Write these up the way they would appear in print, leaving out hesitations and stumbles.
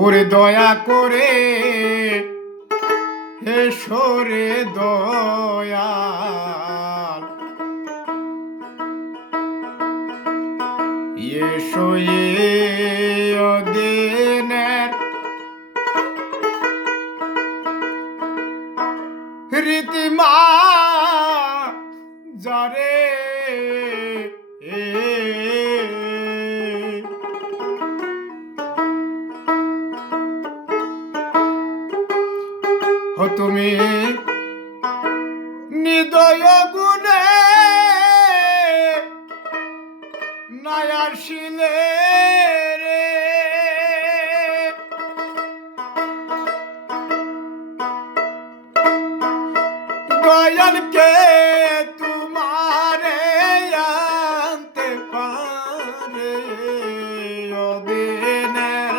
ওরে দয়া করে এসো রে দয়াল, এসো দিনের রীতিমা যারে তুমি নিদয় গুণে নাই আসিলে রে, দয়ালকে তোমারে আনতে পারে অদিনের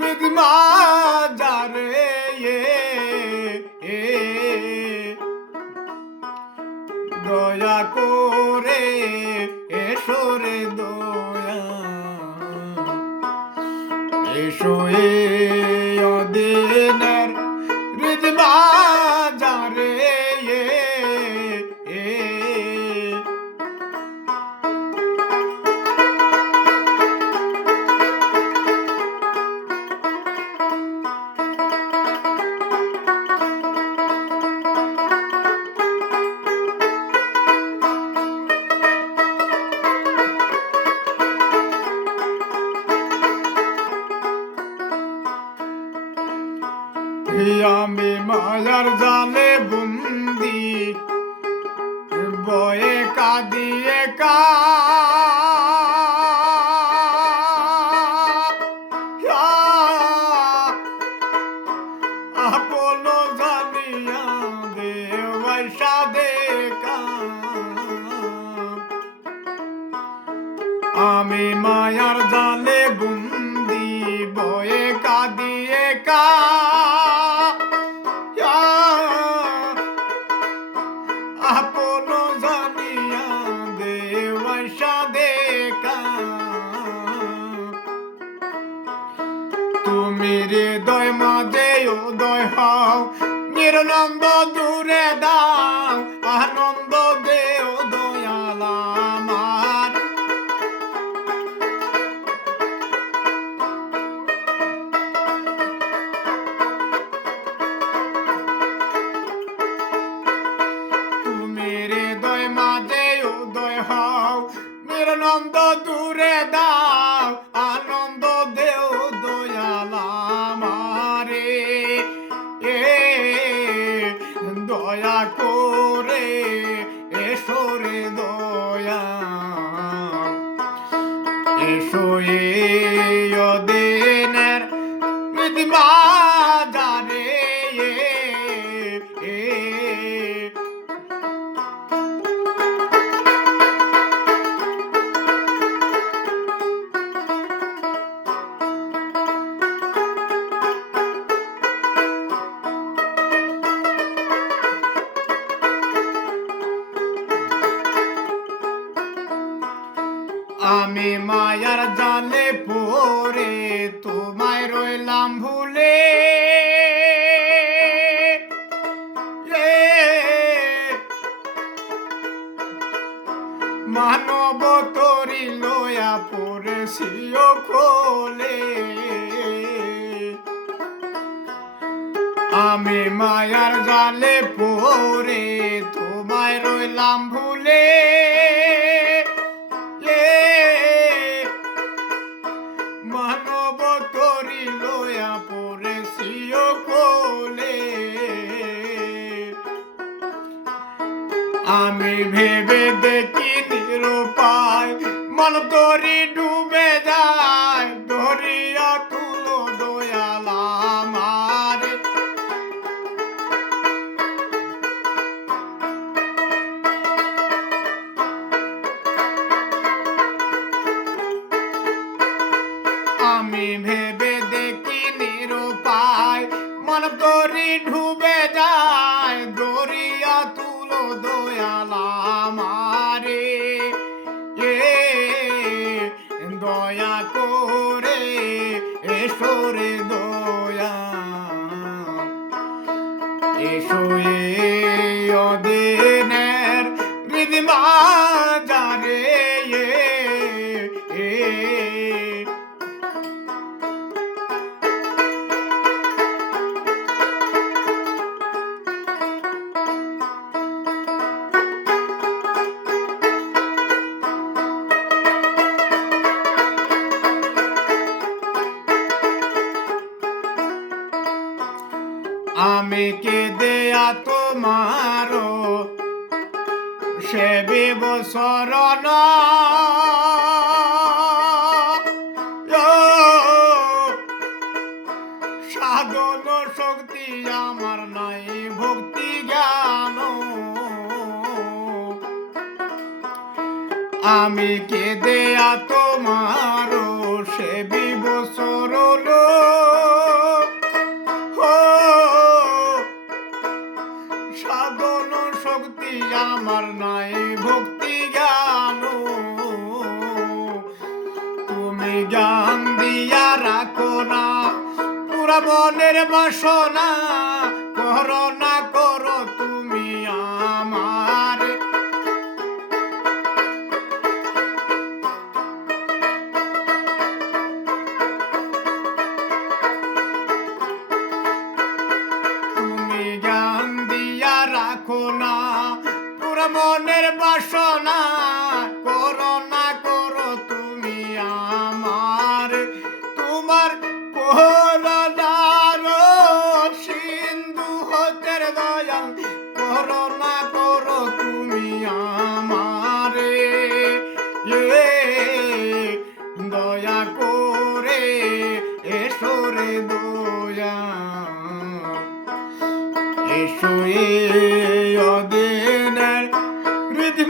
রিদমা যারে দয়া করে এসো রে দয়া, এসো অদিনের রিদমা যারে আমি মায়ার জালে বন্দি বয়ে কাঁদিয়ে আপন জানিয়া দেওয়াইসা দেখা, আমি মায়ার জালে বন্দি বয়ে কাঁদিয়ে আপন জানিয়া দেওয়াইসা দেখা, তুমি হৃদয় মাঝে উদয় হও, নিরনন্দ দূরে দাও আনন্দ দেও দয়াল আমার, হৃদয় মাঝে উদয় হও, নিরনন্দ দূরে দাও আনন্দ দেও দয়াল আমারে, দয়া করে এসো রে দয়া, এসো দিনের রিদমা যারে আমি মায়ার জালে পড়ে তোমায় রইলাম ভুলে, মানব তরি লয়া পড়েছি খোলে, আমি মায়ার জালে পড়ে তোমায় রইলাম ভুলে, মানব তরি লয়া পড়েছি কোলে, আমি ভেবে দেখি নিরুপায় মন তরি ডুবে যায়, ধরিয়া তুলো দয়াল আমার, আমি ভেবে দেখি নিরুপায় মন তরি ডুবে যায়, দরিয়া তুলো দয়াল আমারে, দয়া করে এসো রে দয়া এসো এই অদিনের হৃদি মাঝারে আমি কে দেয়া তোমার সে বিবসর সাধন শক্তি আমার নাই ভক্তি জ্ঞান আমি কে দেয়া তোমার সে বিবসর সাধন শক্তি আমার নাই ভক্তি জ্ঞান তুমি জ্ঞান দিয়া রাখো না পুরা মনের বাসনা করো না করো তুমি আমার তুমি জ্ঞান দিয়া রাখো না পুরা মনের বাসনা করো না করো তুমি আমার তোমার করুণার সিন্ধু হতে দয়াল করো না করো তুমি আমারে দয়া করে এসো রে দয়া এসো এই অদিনের হৃদি